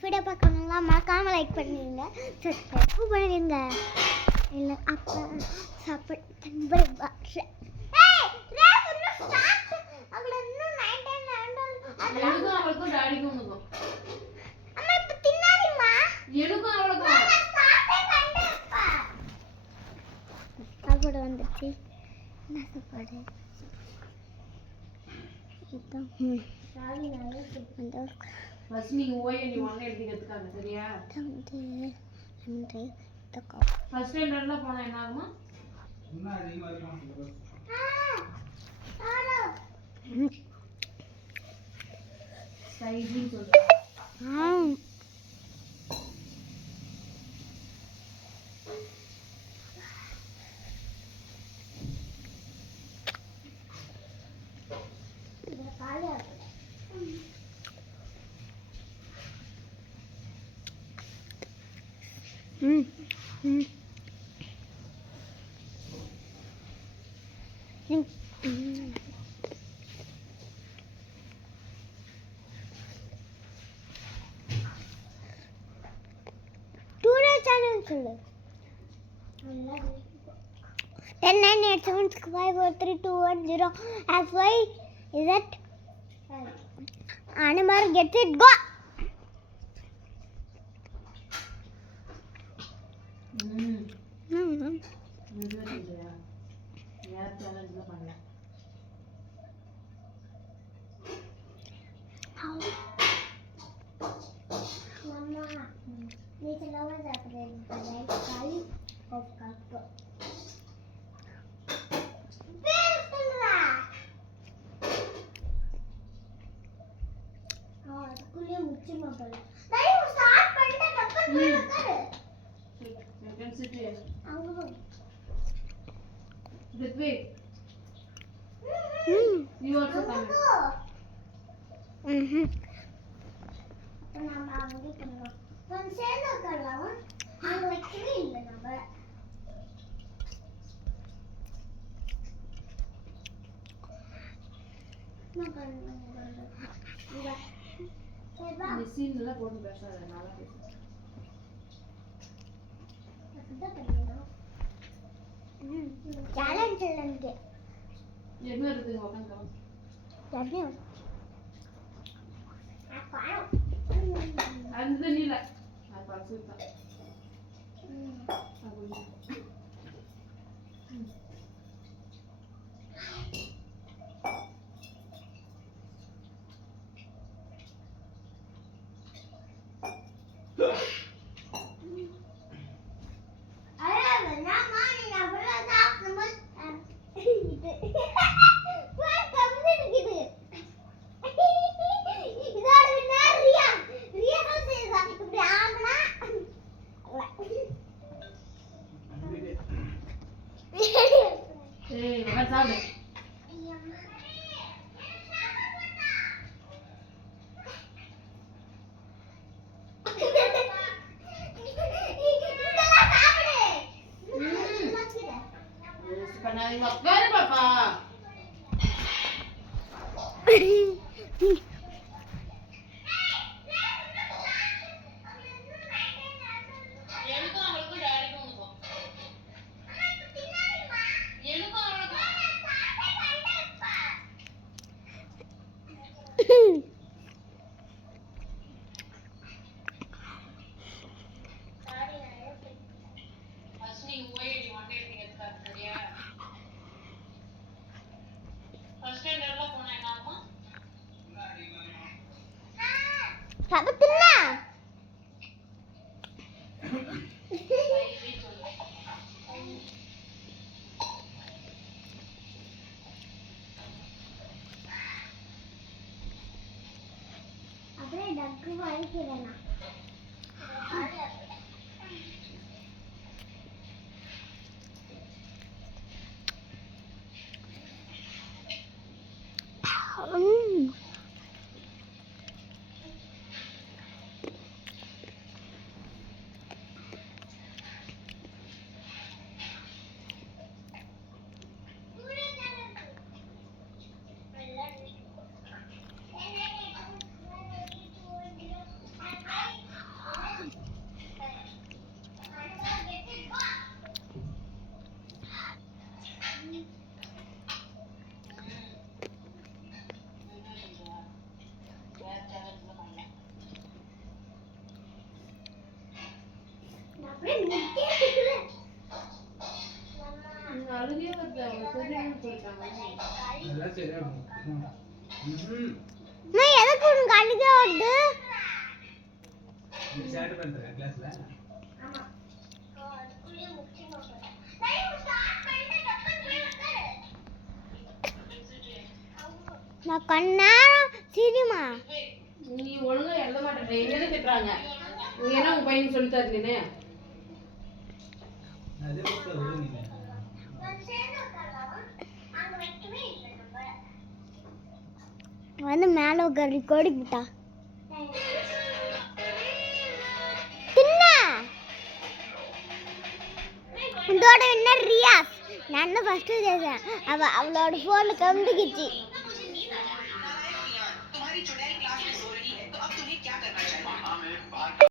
Next video பார்க்கணுங்களா மறக்காமல் like பண்ணிடுங்க, subscribe பண்ணிடுங்க. இல்லை அப்போ சாப்பிட்டு சாப்பாடு வந்துச்சு. என்ன சாப்பாடு? சொல்லு. 10 9 8 7 6 5 4 3 2 1 0 FY Z Animal get it go. You also come. எதுக்கு உனக்கு அழுக வருது? நான் கொஞ்ச நேரம் சினிமா நீ ஒழுங்கா எழுத மாட்டேன் என்ன திட்டுறாங்க நீ என்ன உங்க பையன் சொல்லி தரீங்க வந்து மேலே உட்காரி கோடி விட்டா தின்ன இதோட என்ன ரியாஸ் நான் ஃபர்ஸ்ட் அவளோட ஃபோன்ல கம்பிக்கிச்சு